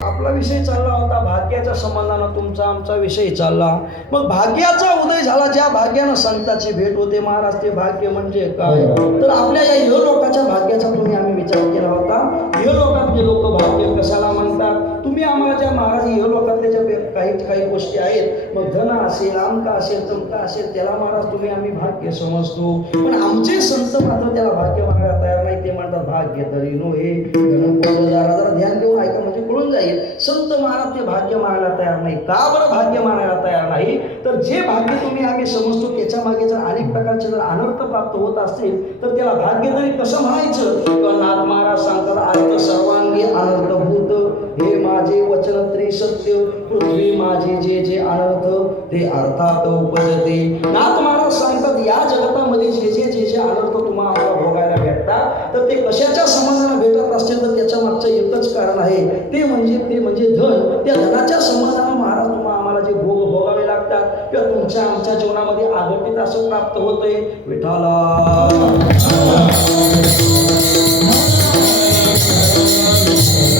आपला विषय चालला होता भाग्याच्या संबंधानं तुमचा आमचा विषय चालला. मग भाग्याचा उदय झाला ज्या भाग्यानं संताची भेट होते महाराज ते भाग्य म्हणजे काय? तर आपल्या या लोकाच्या भाग्याचा तुम्ही आम्ही विचार केला होता. ह्यो लोकातले लोक भाग्य कशाला म्हणतात तुम्ही आम्हाला ज्या महाराज ह्यो लोकातल्या ज्या बे- काही काही गोष्टी आहेत. मग धन असेल आमका असेल तमका असेल त्याला महाराज तुम्ही आम्ही भाग्य समजतो. पण आमचे संत मात्र त्याला भाग्य म्हणायला तयार नाही. ते म्हणतात भाग्य तरी नो हे जरा जरा ध्यान देऊन ऐका म्हणजे कळून जाईल. संत महाराज ते भाग्य मागायला तयार नाही. का बरं भाग्य मानायला तयार नाही? तर जे भाग्य तुम्ही आम्ही समजतो त्याच्यामागे जर अनेक प्रकारचे जर अनर्थ प्राप्त होत असतील तर त्याला भाग्य तरी कसं म्हणायचं? नाथ महाराज सांगतात अर्थ सर्वांगी अनर्थभूत हे माझे वचन त्रिसत्य पृथ्वी माझे जे जे अनर्थ ते अर्थात उपजते. ना तुम्हाला सांगतात या जगतामध्ये जे जे जे जे अनर्थ तुम्हाला भोगायला भेटतात तर ते कशाच्या समाजाला भेटत असतील तर त्याच्या मागचं एकच कारण आहे. ते म्हणजे ते म्हणजे धन. त्या धनाच्या समाजाला महाराज तुम्हाला आम्हाला जे भोग भोगावे लागतात किंवा तुमच्या आमच्या जीवनामध्ये आघटित असं प्राप्त होतंय. विठाला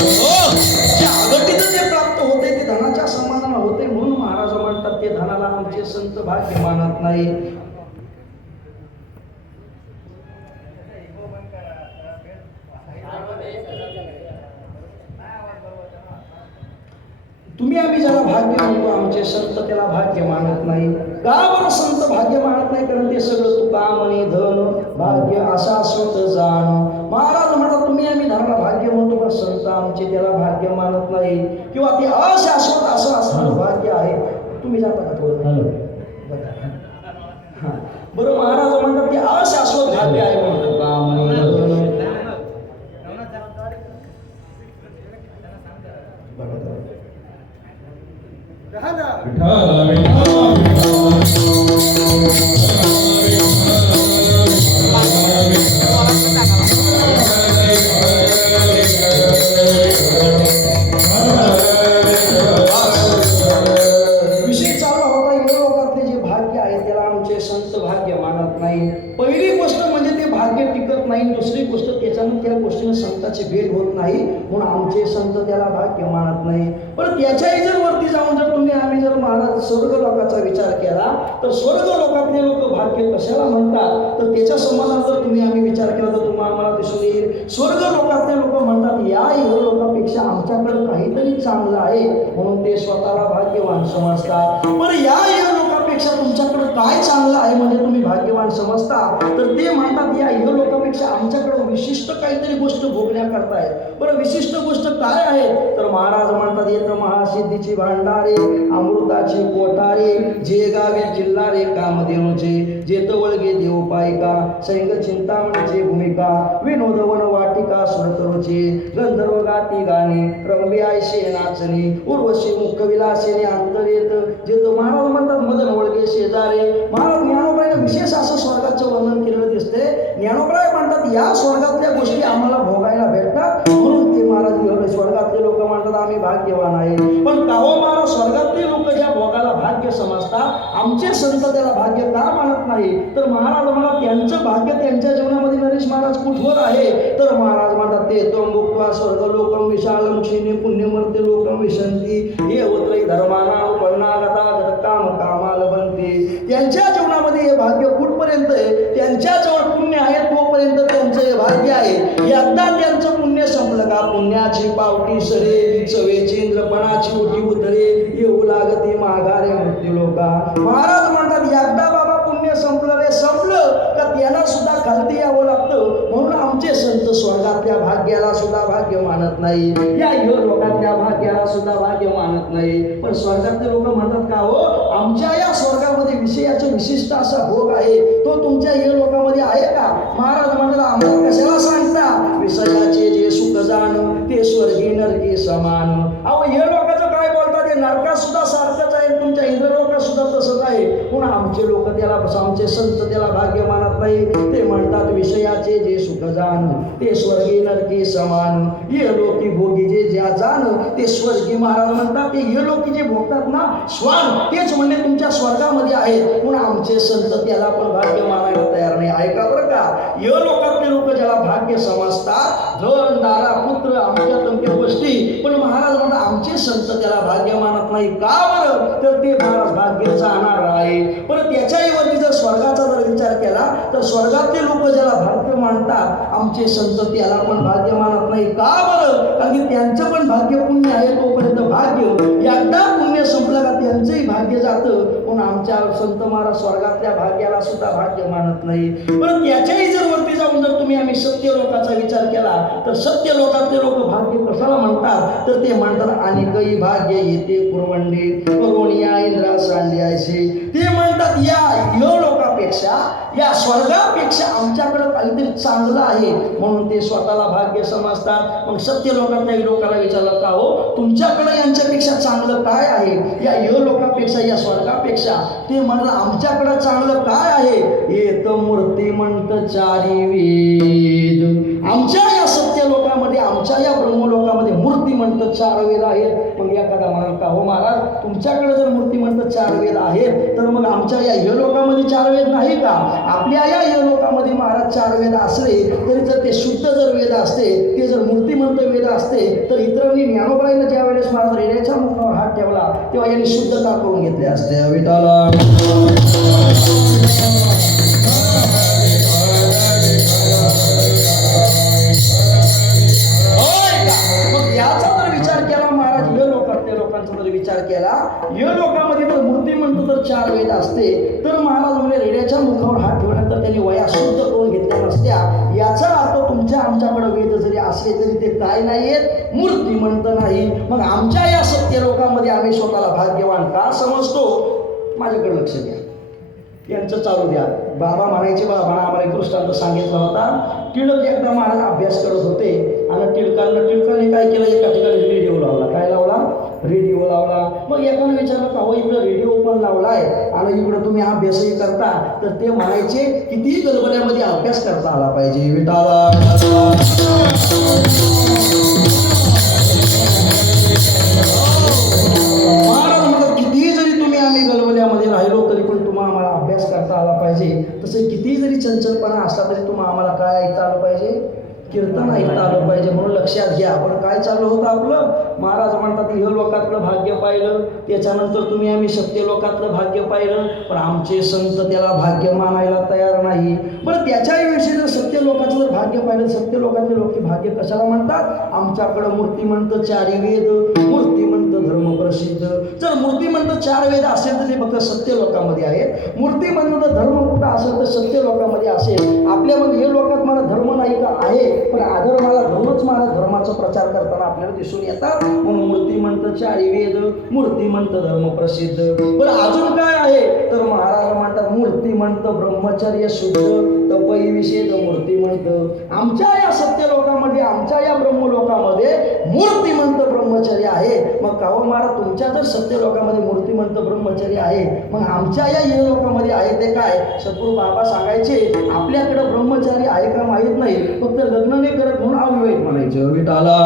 Oh! हो! आमचे संत भाग्य मानत नाही तुम्ही आम्ही ज्याला भाग्य म्हणतो आमचे संत त्याला भाग्य मानत नाही. का बरं संत भाग्य मानत नाही कारण ते सगळं तू काम आणि धन भाग्य असा स्वत जाण. महाराज म्हणा तुम्ही आम्ही धनाला भाग्य म्हणतो पण संत आमचे त्याला भाग्य मानत नाही. किंवा ते अशाश्वत असं असणारं भाग्य आहे. तुम्ही जाता का थोडं. हां. बरं महाराज म्हणतात ते अशाश्वत भाग्य आहे म्हणतो काम आणि नाही दुसरी गोष्ट त्याच्यानं त्या गोष्टीनं संताची भेट होत नाही. म्हणून आमचे संत त्याला भाग्य मानत नाही. पण त्याच्याही जर वरती जाऊन जर तुम्ही आम्ही जर महाराज स्वर्ग लोकाचा विचार केला तर स्वर्ग लोकातले लोक भाग्य कशाला म्हणतात? तर त्याच्या संबंधात जर तुम्ही आम्ही विचार केला तर तुम्हाला आम्हाला दिसून येईल. स्वर्ग लोकातले लोक म्हणतात या लोकापेक्षा आमच्याकडे काहीतरी चांगलं आहे. म्हणून ते स्वतःला भाग्यवान समजतात. पण या इह लोकापेक्षा तुमच्याकडे काय चांगलं आहे म्हणजे तुम्ही भाग्यवान समजता? तर ते म्हणतात या लोक त्यापेक्षा आमच्याकडे विशिष्ट काहीतरी गोष्ट भोगण्याकरता आहे बरं विशिष्ट गोष्ट काय आहे? तर महाराज म्हणतात येत महासिद्धीची भांडारे अमृताची कोठारे जे गावे जिल्हारे कामदेवचे जेत वळगे देव पायिका सैंग चिंतामणीची भूमिका विनोदवन वाटिका सुरतरुचे गंधर्व गाती गाणे रंबी आयशे नाचणे उर्वशी मुख विलासिनी अंतरेत. जेत महाराज म्हणतात मदन वळगे शेजारे. महाराज ज्ञानोबाईने विशेष असं स्वर्गाचं वर्णन केलेलं दिसते ज्ञानोबाई म्हणतात या स्वर्गातल्या गोष्टी आम्हाला भोगायला भेटतात. म्हणून ते महाराज एवढे स्वर्गातले लोक म्हणतात आम्ही भाग्यवान आहे. पण काहो महाराज स्वर्गातले लोक ज्या भोगाला भाग्य समजतात आमचे संत त्याला भाग्य का मानत नाही? तर महाराज म्हणा त्यांचं भाग्य त्यांच्या जीवनामध्ये नरेश महाराज कुठवर आहे? तर महाराज म्हणतात ते तो मुक्वा स्वर्ग लोकम विशालम क्षीणे पुण्यमर्ते लोकम विशंती हे उत्रई धर्माना पन्नागता काम कामाला बनते त्यांच्या जीवनात हे भाग्य कुठपर्यंत आहे? त्यांच्याजवळ पुण्य आहे तोपर्यंत त्यांचं हे भाग्य आहे. एकदा त्यांचं पुण्य संपलं का? पुण्याची पावटी सरे चवेची इंद्रपणाची उठी उतरे येऊ लागते माघारे म्हणते लोका. महाराज म्हणतात एकदा बाबा पुण्य संपलं रे संपलं. का त्यांना सुद्धा खालती यावं लागतं. म्हणून आमचे संत स्वर्गातल्या भाग्याला सुद्धा भाग्य मानत नाही. या ह्यो लोकातल्या भाग्याला सुद्धा भाग्य मानत नाही. पण स्वर्गातले लोक म्हणतात का हो? आमच्या या स्वर्गामध्ये विषयाचा विशिष्ट असा भोग आहे. तो तुमच्या या लोकांमध्ये आहे का? महाराज म्हणतात आम्हाला कशाला सांगता? विषयाचे जे सुख जाण ते स्वर्गी नरकी समान. अहो हे लोकांचं काय बोलतात ते नरकात सुद्धा सारखंच आहे. तुमच्या इंद्रलोकात सुद्धा आमचे लोक त्याला आमचे संत त्याला भाग्य मानत नाही. ते म्हणतात विषयाचे जे सुख जाण ते स्वर्गी नरकी समान. ये लोकी भोगी जे ज्या जाण ते स्वर्गी महाराज म्हणतात ते ये लोकी जे भोगतात ना स्वान तेच म्हणणे तुमच्या स्वर्गामध्ये आहे पण आमचे संत त्याला पण भाग्य मानायला तयार नाही. ऐका बरं का? य लोकातले लोक ज्याला भाग्य समजतात धन दारा पुत्र आमच्या तमक्या गोष्टी पण महाराज म्हणतात आमचे संत त्याला भाग्य मान नाही. का बरं? तर ते महाराज भाग्य जाणार आहे. पण त्याच्याऐवजी जर स्वर्गाचा जर विचार केला तर स्वर्गातले लोक ज्याला भाग्य मानतात आमचे संत त्याला पण भाग्य मानत नाही. का बरं? कारण की त्यांचं पण भाग्य पुण्य आहे तोपर्यंत भाग्य. एकदा यांचंही भाग्य जातं. पण आमच्या संत महाराज स्वर्गातल्या भाग्याला सुद्धा भाग्य मानत नाही. पण त्याच्याही जर वरती जाऊन जर तुम्ही आम्ही सत्य लोकाचा विचार केला तर सत्य लोकातले लोक भाग्य कशाला म्हणतात? तर ते म्हणतात आणि काही भाग्य येते कुरवंडी करोनिया इंद्रा सांड्याशी ते म्हणतात या यो लोकापेक्षा या स्वर्गापेक्षा आमच्याकडं काहीतरी चांगलं आहे. म्हणून ते स्वतःला भाग्य समजतात. मग सत्य लोकांना लोकाला विचारलं का हो? तुमच्याकडं यांच्यापेक्षा चांगलं काय आहे? या यो लोकापेक्षा या स्वर्गापेक्षा? ते म्हणलं आमच्याकडं चांगलं काय आहे? येत मूर्ती म्हणत चारी वेद. आमच्या या सत्य लोकांमध्ये आमच्या या ब्रह्मलोकामध्ये मूर्ती म्हणतं चार वेद आहेत. मग एखादा म्हणाल का हो महाराज तुमच्याकडे जर मूर्ती म्हणतं चार वेद आहेत तर मग आमच्या या य लोकामध्ये चार वेद नाही का? आपल्या या य लोकामध्ये महाराज चार वेद असले तरी जर ते शुद्ध जर वेद असते ते जर मूर्तिमंत वेद असते तर इतरांनी ज्ञानोबाईनं ज्या वेळेस महाराज रेड्याच्या मुखावर हात ठेवला तेव्हा यांनी शुद्धता करून घेतली असते. विठाला केला. या लोकांमध्ये जर मूर्ती म्हणतो तर चार वेद असते. तर महाराज म्हणजे रेड्याच्या मुखावर हात ठेवल्यानंतर त्यांनी वया शुद्ध करून घेतल्या नसत्या. याचा अर्थ तुमच्या आमच्याकडे वेद जरी असले तरी ते काय नाहीयेत? मूर्ती म्हणतं नाही. मग आमच्या या सत्य लोकांमध्ये आम्ही स्वतःला भाग्यवान का समजतो? माझ्याकडे लक्ष द्या. यांचं चालू द्या. बाबा म्हणायचे बाबा म्हणा आम्हाला एक दृष्टांत सांगितला होता. टिळक एकदा महाराज अभ्यास करत होते. आणि टिळकांना टिळकांनी काय केलं? एका ठिकाणी रेडिओ लावला. काय लावला? रेडिओ लावला. मग एकानं विचारलं का हो इकडं रेडिओ पण लावलाय आणि इकडं तुम्ही अभ्यासही करता. तर ते म्हणायचे किती गडबड्यामध्ये अभ्यास करता आला पाहिजे. विटाला कितीही जरी तुम्ही गलबल्यामध्ये राहिलो तरी पण तुम्हाला आम्हाला अभ्यास करता आला पाहिजे. तसे कितीही जरी चंचलपणा असला तरी तुम्हाला आम्हाला काय ऐकता आलं पाहिजे? कीर्तन ऐकता आलं पाहिजे म्हणून लक्षात घ्या. पण काय चालू होतं आपलं? महाराज म्हणतात इह लोकातलं भाग्य पाहिलं. त्याच्यानंतर तुम्ही आम्ही सत्य लोकातलं भाग्य पाहिलं. पण आमचे संत त्याला भाग्य मानायला तयार नाही. बरं त्याच्याही विषयी जर सत्य लोकाचं जर भाग्य पाहिलं सत्य लोकांचे लोक भाग्य कशाला म्हणतात? आमच्याकडं मूर्तिमंत चारी वेद मूर्तिमंत धर्मप्रसिद्ध. जर मूर्तिमंत चार वेद असेल तर ते फक्त सत्य लोकांमध्ये आहेत. मूर्तिमंत तर धर्म कुठं असेल तर सत्य लोकांमध्ये असेल. आपल्या मग हे लोकात मला धर्म नाही का आहे. पण अधर्माला धर्मच मला धर्माचा प्रचार करताना आपल्याला दिसून येतात. म्हणून मूर्तिमंत चारी वेद मूर्तिमंत धर्म प्रसिद्ध. बरं अजून काय आहे? तर महाराज म्हणतात मूर्तिमंत ब्रह्मचर्य शुद्ध तपई विषेद मूर्तिमंत. आमच्या या सत्य लोकांमध्ये आमच्या या ब्रह्म लोकांमध्ये मूर्तिमंत ब्रह्मचर्य आहे मग काव महाराज तुमच्या जर सत्य लोकांमध्ये मूर्तिमंत ब्रह्मचर्य आहे. मग आमच्या या ये लोकांमध्ये आहे ते काय? सद्गुरू बाबा सांगायचे आपल्याकडे ब्रह्मचारी आहे का माहीत नाही. फक्त लग्न नाही करत म्हणून अविवाहित म्हणायचं. विटाला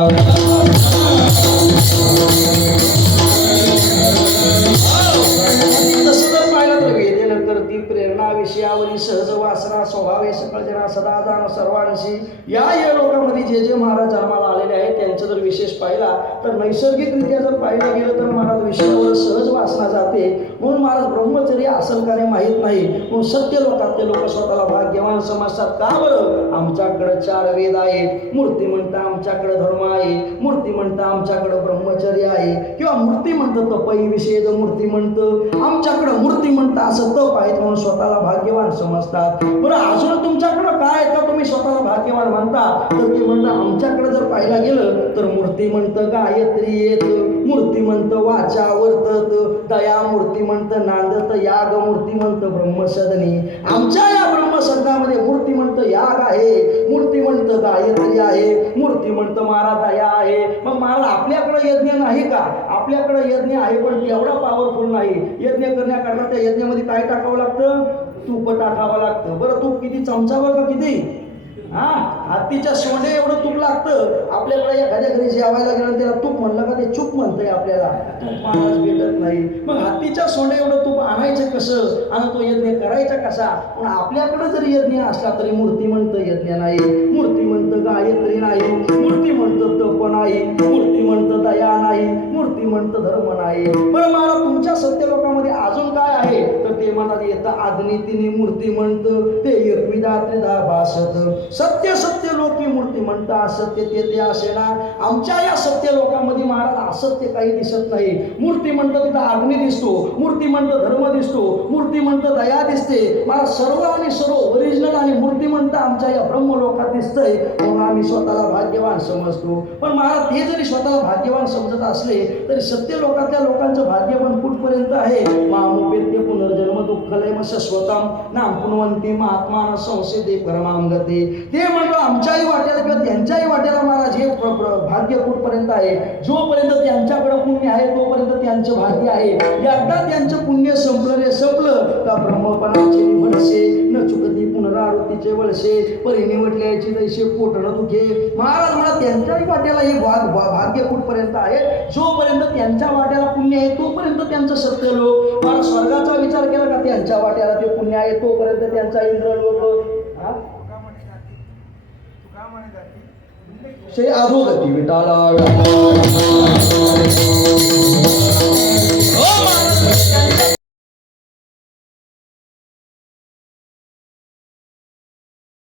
प्रजना सदादान सर्वांशी. या या लोकांमध्ये जे जे महाराज जन्माला आलेले आहेत त्यांचं जर विशेष पाहिला तर नैसर्गिकरित्या जर पाहिलं गेलं तर महाराज विषयावर सहज वासना जाते. म्हणून महाराज ब्रह्मचर्य असल कार्य नाही माहीत नाही. म्हणून सत्य लोकात ते लोक स्वतःला भाग्यवान समजतात. का बरं? आमच्याकडं चार वेद आहेत. मूर्ती म्हणता आमच्याकडे धर्म आहे. मूर्ती म्हणता आमच्याकडे ब्रह्मचर्य आहे. किंवा मूर्ती म्हणतं तपई विषय मूर्ती म्हणतं आमच्याकडं मूर्ती म्हणता असं तप आहेत म्हणून स्वतःला भाग्यवान समजतात. बरं अजून तुमच्याकडं काय का तुम्ही स्वतःला भाग्यवान म्हणता तर ते म्हणतं आमच्याकडे जर पाहायला गेलं तर मूर्ती म्हणतं गायत्री येत मूर्ती म्हणतं वाचा वर्तत दया मूर्ती म्हणतं नांदत याग मूर्ती म्हणतं ब्रह्मसदनी. आमच्या या ब्रह्मसदनामध्ये मूर्ती म्हणतं याग आहे मूर्ती म्हणतं गायत्री आहे मूर्ती म्हणतं महाराज दया आहे. मग महाराज आपल्याकडे यज्ञ नाही का? आपल्याकडे यज्ञ आहे पण तेवढा पॉवरफुल नाही. यज्ञ करण्याकरता त्या यज्ञामध्ये काय टाकावं लागतं? तूप टाकावं लागतं. बरं तूप किती? चमचावर का किती? हा? हत्तीच्या सोंडे एवढं तूप लागतं. आपल्याकडे एखाद्या घरी जेवायला गेलं त्याला तूप म्हणलं का ते चूप म्हणतंय आपल्याला. तूप महाराज भेटत नाही. मग हत्तीच्या सोंडे एवढं तूप आणायचं कसं? आणि तो यज्ञ करायचा कसा? पण आपल्याकडे जर यज्ञ असला तरी मूर्ती म्हणतं यज्ञ नाही. मूर्ती म्हणतं गायत्री नाही. मूर्ती म्हणतं तप नाही. मूर्ती म्हणतं दया नाही. मूर्ती म्हणतं धर्म नाही. बरं मला तुमच्या सत्य लोकांमध्ये अजून काय आहे? तर ते मनात येतं आग्नितीने मूर्ती म्हणत ते एकविदा त्रिधा भासत. सत्य सत्य लोकी मूर्ती म्हणत असत्य ते ते असे ना. आमच्या या सत्य लोकांमध्ये महाराज असत्य काही दिसत नाही. मूर्ती म्हणतं तिथं अग्नी दिसतो मूर्ती म्हणतं धर्म दिसतो मूर्ती म्हणतं दया दिसते. मला सर्व आणि सर्व ओरिजिनल आणि मूर्ती म्हणतं आमच्या या ब्रह्मलोकात दिसतंय. म्हणून आम्ही स्वतःला भाग्यवान समजतो. पण महाराज ते जरी स्वतःला भाग्यवान समजत असले तरी सत्य लोकातल्या लोकांचं भाग्यवान कुठपर्यंत आहे? मामुपेत्य पुनर्जन्म दुःखलय म स्वतम नाम पुनवंती महात्मा संसेते परमाम गते। ते म्हणतो आमच्याही वाट्याला किंवा त्यांच्याही वाट्याला महाराज हे प्र- भाग्य कुठपर्यंत आहे? जोपर्यंत त्यांच्याकडे पुण्य आहे तोपर्यंत त्यांचं भाग्य आहे. एकदा त्यांचं पुण्य संपलं रे संपलं का ब्रह्मपणाचे निवडसे न चुकती पुनरावृत्तीचे वळसे परिनिवडल्याची दैसे पोटणं दुखे. महाराज मला त्यांच्याही वाट्याला हे भाग भाग्य कुठपर्यंत आहे? जोपर्यंत त्यांच्या वाट्याला पुण्य आहे तोपर्यंत त्यांचं सत्य लोक स्वर्गाचा विचार केला का? त्यांच्या वाट्याला ते पुण्य आहे तोपर्यंत त्यांचा इंद्र लोक श्री अधोगती विटाला.